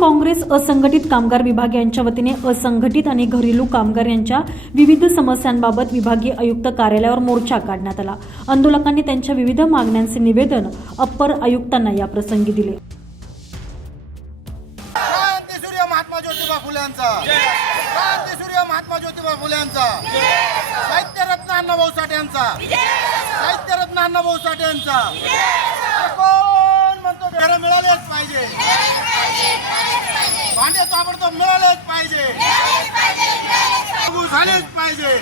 काँग्रेस असंघटित कामगार विभाग यांच्या वतीने असंघटित आणि घरेलू कामगार यांच्या विविध समस्यांबाबत विभागीय आयुक्त कार्यालयावर मोर्चा काढण्यात आला. आंदोलकांनी त्यांच्या विविध मागण्यांचे निवेदन अप्पर आयुक्तांना या प्रसंगी दिले. क्रांतीसूर्य महात्मा ज्योतिबा महात्मा ज्योतिबा फुल्यांचा साहित्यरत्न अण्णाभाऊ साठे यांचा. साहित्यरत्न अण्णाभाऊ साठे यांचा. भांडे ताबडतोब मिळालेच पाहिजे. लागू झालेच पाहिजे.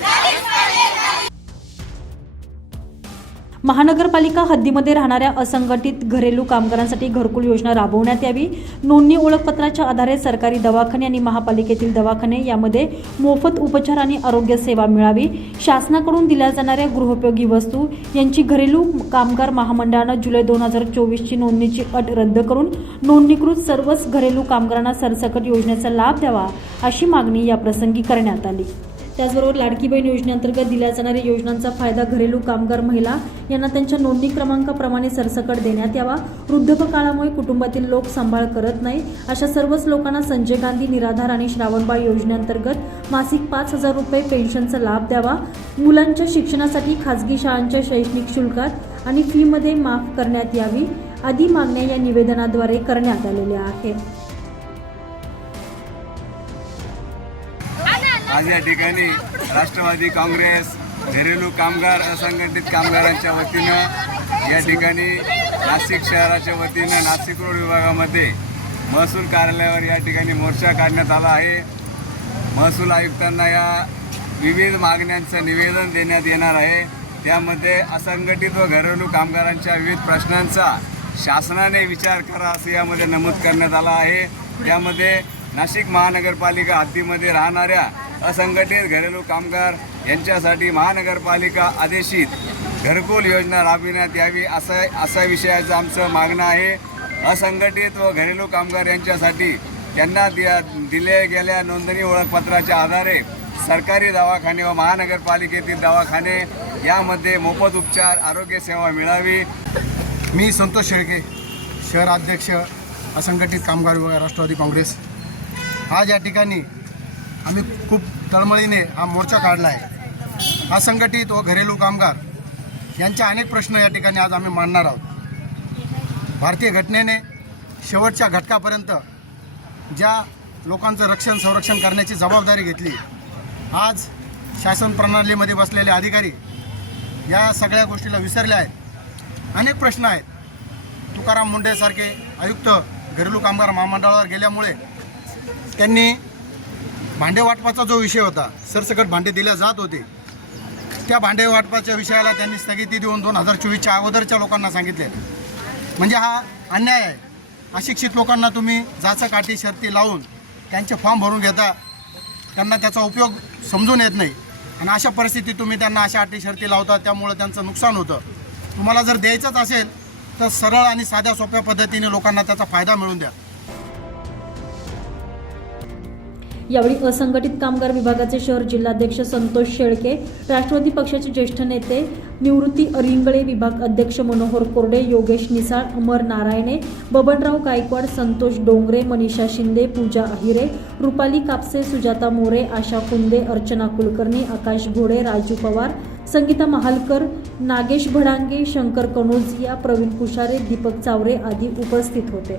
महानगरपालिका हद्दीमध्ये राहणाऱ्या असंघटित घरेलू कामगारांसाठी घरकुल योजना राबवण्यात यावी. नोंदणी ओळखपत्राच्या आधारे सरकारी दवाखाने आणि महापालिकेतील दवाखाने यामध्ये मोफत उपचार आणि आरोग्य सेवा मिळावी. शासनाकडून दिल्या जाणाऱ्या गृहोपयोगी वस्तू यांची घरेलू कामगार महामंडळानं जुलै दोन हजार चोवीसची नोंदणीची अट रद्द करून नोंदणीकृत सर्वच घरेलू कामगारांना सरसकट योजनेचा लाभ द्यावा अशी मागणी या प्रसंगी करण्यात आली. त्याचबरोबर लाडकी बहीण योजनेअंतर्गत दिल्या जाणाऱ्या योजनांचा फायदा घरेलू कामगार महिला यांना त्यांच्या नोंदणी क्रमांकाप्रमाणे सरसकट देण्यात यावा. वृद्धपकाळामुळे कुटुंबातील लोक सांभाळ करत नाही. अशा सर्वच लोकांना संजय गांधी निराधार आणि श्रावणबाळ योजनेअंतर्गत मासिक पाच हजार रुपये पेन्शनचा लाभ द्यावा. मुलांच्या शिक्षणासाठी खाजगी शाळांच्या शैक्षणिक शुल्कात आणि फीमध्ये माफ करण्यात यावी. आदी मागण्या या निवेदनाद्वारे करण्यात आलेल्या आहेत. आज या ठिकाणी राष्ट्रवादी काँग्रेस घरेलू कामगार असंघटित कामगारांच्या वतीनं या ठिकाणी नाशिक शहराच्या वतीनं नाशिक रोड विभागामध्ये महसूल कार्यालयावर या ठिकाणी मोर्चा काढण्यात आला आहे. महसूल आयुक्तांना या विविध मागण्यांचं निवेदन देण्यात येणार आहे. त्यामध्ये असंघटित व घरेलू कामगारांच्या विविध प्रश्नांचा शासनाने विचार करा असं यामध्ये नमूद करण्यात आला आहे. त्यामध्ये नाशिक महानगरपालिका हद्दीमध्ये राहणाऱ्या असंघटित घरेलू कामगार यांच्यासाठी महानगरपालिका आदेशित घरकुल योजना राबविण्यात यावी असा असा विषयाचं आमचं मागणं आहे. असंघटित व घरेलू कामगार यांच्यासाठी त्यांना दिया दिले गेल्या नोंदणी ओळखपत्राच्या आधारे सरकारी दवाखाने व महानगरपालिकेतील दवाखाने यामध्ये मोफत उपचार आरोग्य सेवा मिळावी. मी संतोष शेळके शहराध्यक्ष असंघटित कामगार विभाग राष्ट्रवादी काँग्रेस. आज या ठिकाणी आम्ही खूप तळमळीने हा मोर्चा काढला आहे. असंघटित व घरेलू कामगार यांचे अनेक प्रश्न या ठिकाणी आज आम्ही मांडणार आहोत. भारतीय घटनेने शेवटच्या घटकापर्यंत ज्या लोकांचं रक्षण संरक्षण करण्याची जबाबदारी घेतली आज शासन प्रणालीमध्ये बसलेले अधिकारी या सगळ्या गोष्टीला विसरले आहेत. अनेक प्रश्न आहेत. तुकाराम मुंडेसारखे आयुक्त घरेलू कामगार महामंडळावर गेल्यामुळे त्यांनी भांडे वाटपाचा जो विषय होता सरसकट भांडे दिल्या जात होते. त्या भांडे वाटपाच्या विषयाला त्यांनी स्थगिती देऊन दोन हजार चोवीसच्या अगोदरच्या लोकांना सांगितले. म्हणजे हा अन्याय आहे. अशिक्षित लोकांना तुम्ही जाचं काठी शर्ती लावून त्यांचे फॉर्म भरून घेता त्यांना त्याचा उपयोग समजून येत नाही. आणि अशा परिस्थितीत तुम्ही त्यांना अशा अटी शर्ती लावता त्यामुळं त्यांचं नुकसान होतं. तुम्हाला जर द्यायचंच असेल तर सरळ आणि साध्या सोप्या पद्धतीने लोकांना त्याचा फायदा मिळून द्या. यावेळी असंघटित कामगार विभागाचे शहर जिल्हाध्यक्ष संतोष शेळके राष्ट्रवादी पक्षाचे ज्येष्ठ नेते निवृत्ती अरिंगळे विभाग अध्यक्ष मनोहर कोरडे योगेश निसाळ अमर नारायणे बबनराव गायकवाड संतोष डोंगरे मनीषा शिंदे पूजा अहिरे रुपाली कापसे सुजाता मोरे आशा कुंदे अर्चना कुलकर्णी आकाश घोडे राजू पवार संगीता महालकर नागेश भडांगे शंकर कनोजिया प्रवीण कुशारे दीपक चावरे आदी उपस्थित होते.